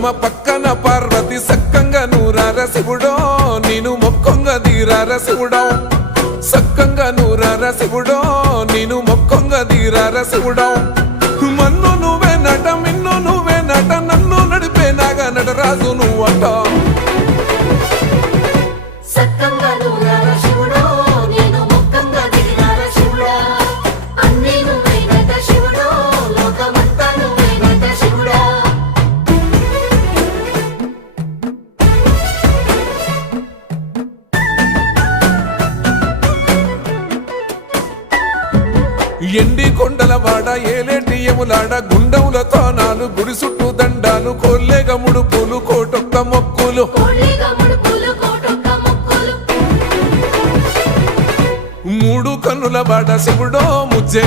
బ్రహ్మ పక్కన పార్వతి సక్కంగా నూరార శివుడో నేను మొక్కంగా తీరార శివుడో సక్కంగా నూరార శివుడో నేను మొక్కంగా తీరార శివుడో మన్ను నువ్వే నట మిన్ను నువ్వే నట నన్ను నడిపే నాగా నటరాజు నువ్వట ఎండి కొండల వాడ ఏలేటి యములాడ గుండములతో నాలు గుడి చుట్టూ దండాలు కోల్లేగ ముడుపులు కోటొక్క మొక్కులు మూడు కన్నుల వాడ శివుడో ముజ్జేగా